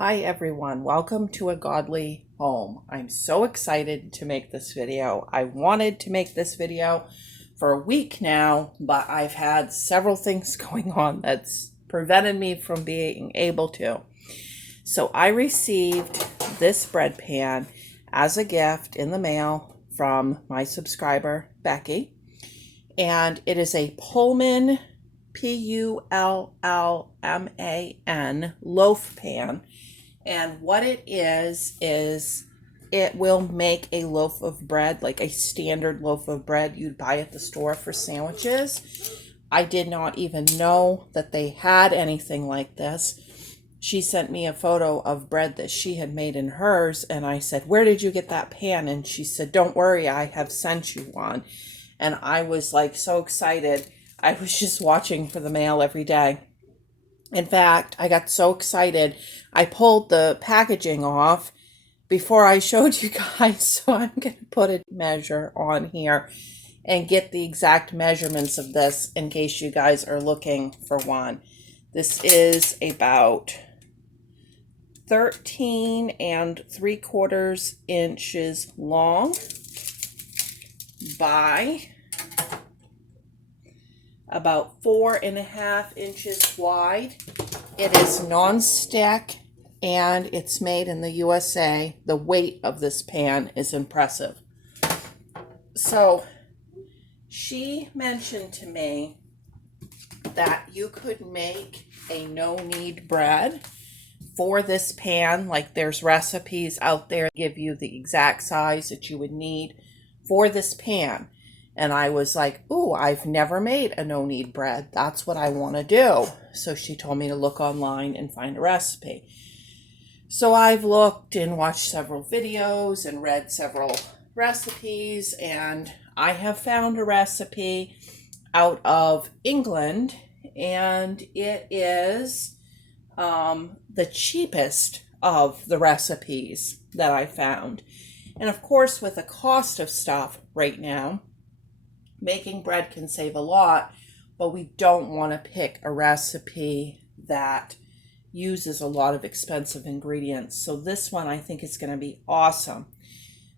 Hi everyone, welcome to A Godly Home. I'm so excited to make this video. I wanted to make this video for a week now, but I've had several things going on that's prevented me from being able to. So I received this bread pan as a gift in the mail from my subscriber, Becky. And it is a Pullman, Pullman loaf pan. And what it is it will make a loaf of bread, like a standard loaf of bread you'd buy at the store for sandwiches. I did not even know that they had anything like this. She sent me a photo of bread that she had made in hers, and I said, "Where did you get that pan?" And she said, "Don't worry, I have sent you one." And I was like so excited. I was just watching for the mail every day. In fact, I got so excited, I pulled the packaging off before I showed you guys. So I'm going to put a measure on here and get the exact measurements of this in case you guys are looking for one. This is about 13 3/4 inches long by about 4.5 inches wide. It is non-stick and it's made in the USA. The weight of this pan is impressive. So she mentioned to me that you could make a no-knead bread for this pan. Like there's recipes out there that give you the exact size that you would need for this pan. And I was like, ooh, I've never made a no-knead bread. That's what I want to do. So she told me to look online and find a recipe. So I've looked and watched several videos and read several recipes, and I have found a recipe out of England, and it is the cheapest of the recipes that I found. And of course, with the cost of stuff right now, making bread can save a lot, but we don't want to pick a recipe that uses a lot of expensive ingredients. So this one I think is going to be awesome.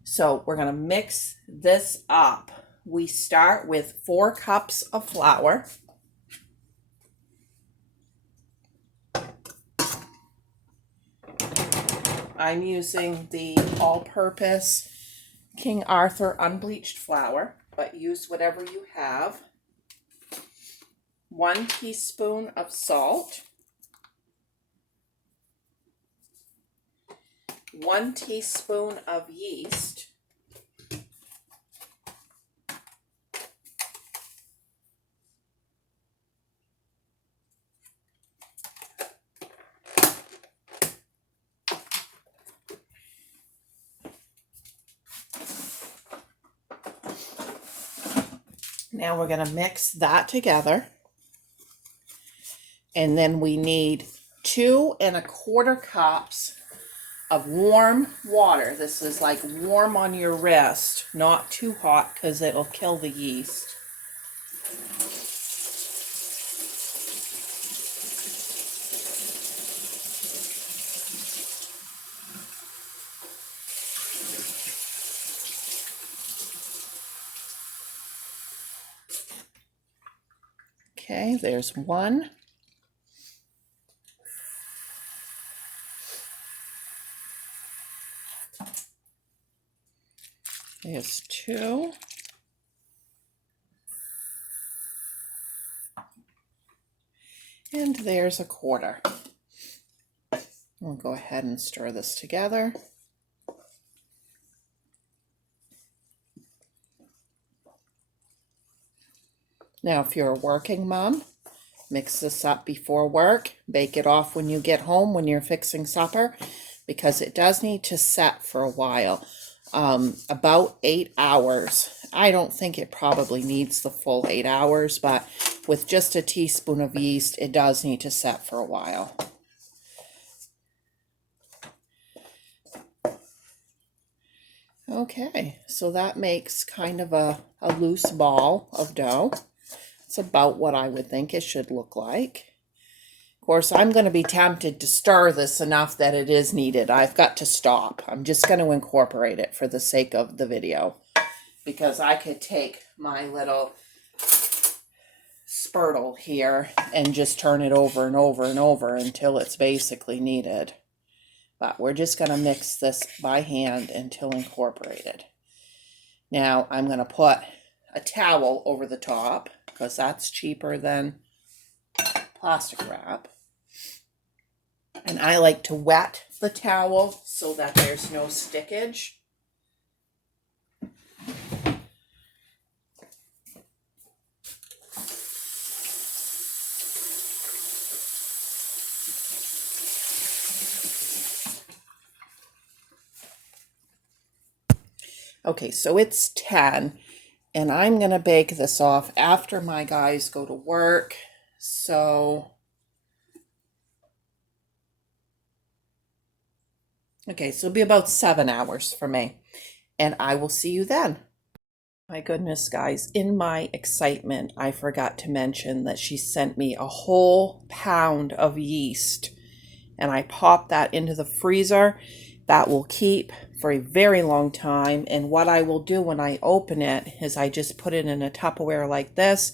So we're going to mix this up. We start with 4 cups of flour. I'm using the all-purpose King Arthur unbleached flour, but use whatever you have. 1 teaspoon of salt. 1 teaspoon of yeast. Now we're going to mix that together. And then we need 2 1/4 cups of warm water. This is like warm on your wrist, not too hot because it'll kill the yeast. Okay, there's 1. There's 2. And there's 1/4. We'll go ahead and stir this together. Now, if you're a working mom, mix this up before work. Bake it off when you get home, when you're fixing supper, because it does need to set for a while. About 8 hours. I don't think it probably needs the full 8 hours, but with just a teaspoon of yeast, it does need to set for a while. Okay, so that makes kind of a loose ball of dough. It's about what I would think it should look like. Of course, I'm going to be tempted to stir this enough that it is needed. I've got to stop. I'm just going to incorporate it for the sake of the video, because I could take my little spurtle here and just turn it over and over and over until it's basically needed. But we're just going to mix this by hand until incorporated. Now I'm going to put a towel over the top because that's cheaper than plastic wrap. And I like to wet the towel so that there's no stickage. Okay, so it's 10, and I'm going to bake this off after my guys go to work. So, okay, so it'll be about 7 hours for me, and I will see you then. My goodness, guys, in my excitement, I forgot to mention that she sent me a whole pound of yeast, and I popped that into the freezer. That will keep for a very long time. And what I will do when I open it is I just put it in a Tupperware like this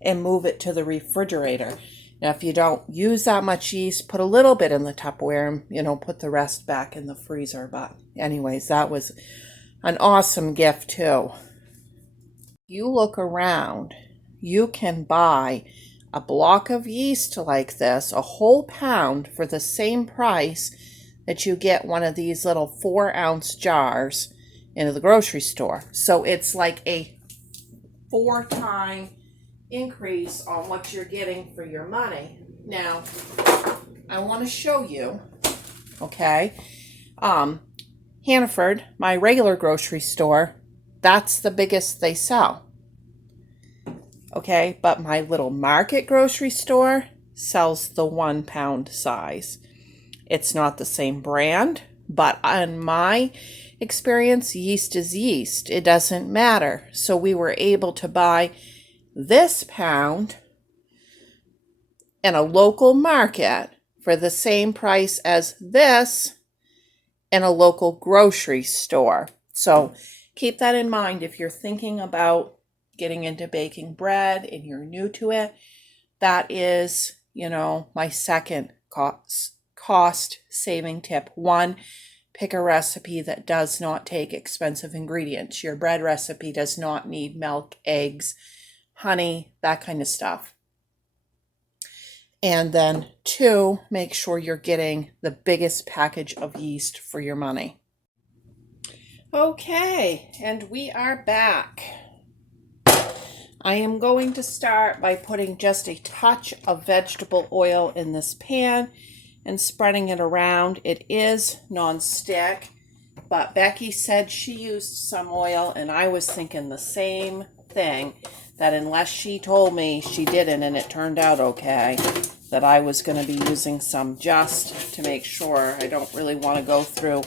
and move it to the refrigerator. Now, if you don't use that much yeast, put a little bit in the Tupperware and, put the rest back in the freezer. But anyways, that was an awesome gift too. You look around, you can buy a block of yeast like this, a whole pound, for the same price that you get one of these little 4-ounce jars in the grocery store. So it's like a 4-time increase on what you're getting for your money. Now, I want to show you, okay, Hannaford, my regular grocery store, that's the biggest they sell. Okay, but my little market grocery store sells the 1-pound size. It's not the same brand, but in my experience, yeast is yeast. It doesn't matter. So we were able to buy this pound in a local market for the same price as this in a local grocery store. So keep that in mind if you're thinking about getting into baking bread and you're new to it. That is, my second cost saving tip. 1, pick a recipe that does not take expensive ingredients. Your bread recipe does not need milk, eggs, honey, that kind of stuff. And then 2, make sure you're getting the biggest package of yeast for your money. Okay, and we are back. I am going to start by putting just a touch of vegetable oil in this pan and spreading it around. It is non-stick, but Becky said she used some oil, and I was thinking the same thing, that unless she told me she didn't and it turned out okay, that I was going to be using some just to make sure. I don't really want to go through,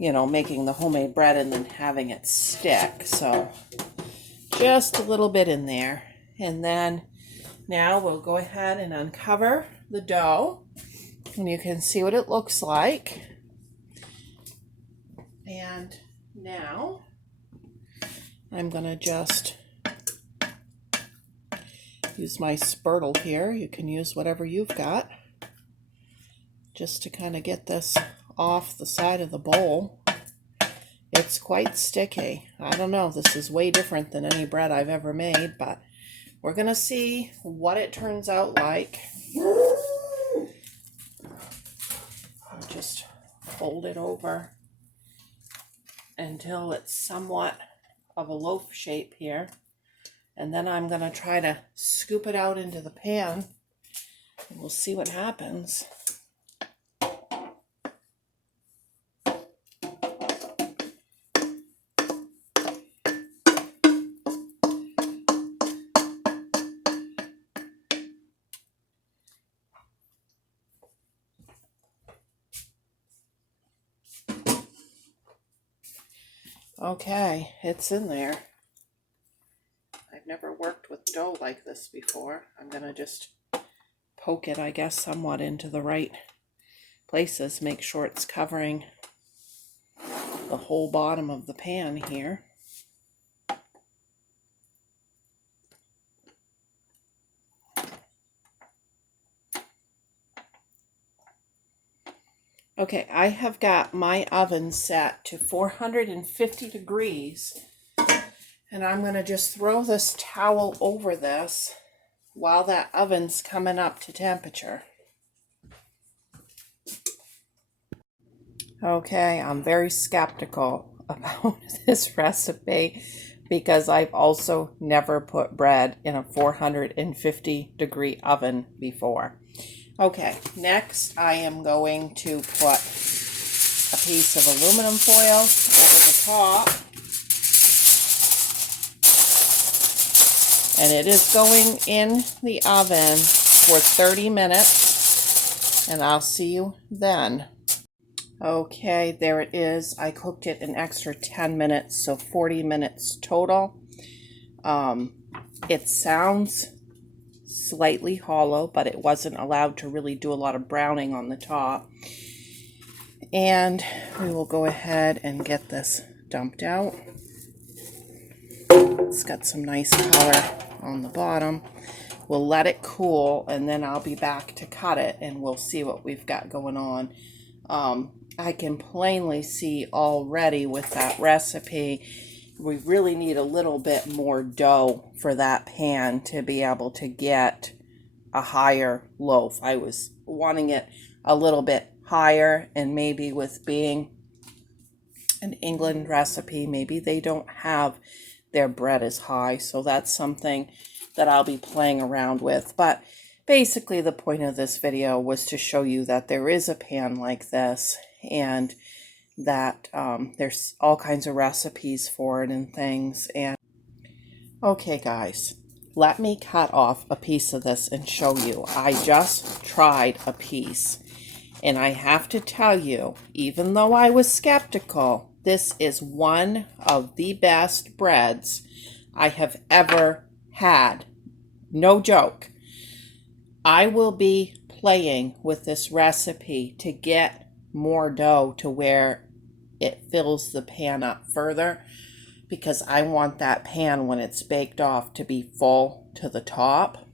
making the homemade bread and then having it stick. So just a little bit in there. And then now we'll go ahead and uncover the dough. And you can see what it looks like. And now I'm going to just use my spurtle here. You can use whatever you've got, just to kind of get this off the side of the bowl. It's quite sticky. I don't know. This is way different than any bread I've ever made, but we're going to see what it turns out like. Just fold it over until it's somewhat of a loaf shape here. And then I'm going to try to scoop it out into the pan, and we'll see what happens. Okay, it's in there. I've never worked with dough like this before. I'm going to just poke it, I guess, somewhat into the right places. Make sure it's covering the whole bottom of the pan here. Okay, I have got my oven set to 450 degrees, and I'm going to just throw this towel over this while that oven's coming up to temperature. Okay, I'm very skeptical about this recipe because I've also never put bread in a 450 degree oven before. Okay, next I am going to put a piece of aluminum foil over the top. And it is going in the oven for 30 minutes, and I'll see you then. Okay, there it is. I cooked it an extra 10 minutes, so 40 minutes total. It sounds slightly hollow, but it wasn't allowed to really do a lot of browning on the top. And we will go ahead and get this dumped out. It's got some nice color on the bottom. We'll let it cool, and then I'll be back to cut it, and we'll see what we've got going on. I can plainly see already with that recipe, we really need a little bit more dough for that pan to be able to get a higher loaf. I was wanting it a little bit higher, and maybe with being an England recipe, maybe they don't have their bread as high, so that's something that I'll be playing around with. But basically the point of this video was to show you that there is a pan like this, and that there's all kinds of recipes for it and things. And okay guys, let me cut off a piece of this and show you. I just tried a piece, and I have to tell you, even though I was skeptical, this is one of the best breads I have ever had. No joke. I will be playing with this recipe to get more dough to where it fills the pan up further, because I want that pan when it's baked off to be full to the top.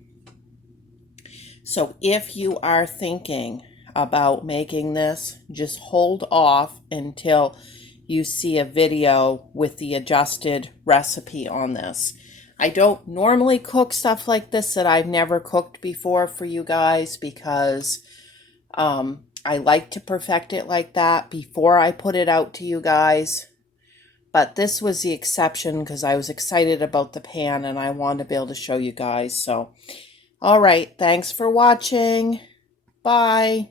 So if you are thinking about making this, just hold off until you see a video with the adjusted recipe on this. I don't normally cook stuff like this that I've never cooked before for you guys, because I like to perfect it like that before I put it out to you guys. But this was the exception because I was excited about the pan and I wanted to be able to show you guys. So, all right, thanks for watching. Bye.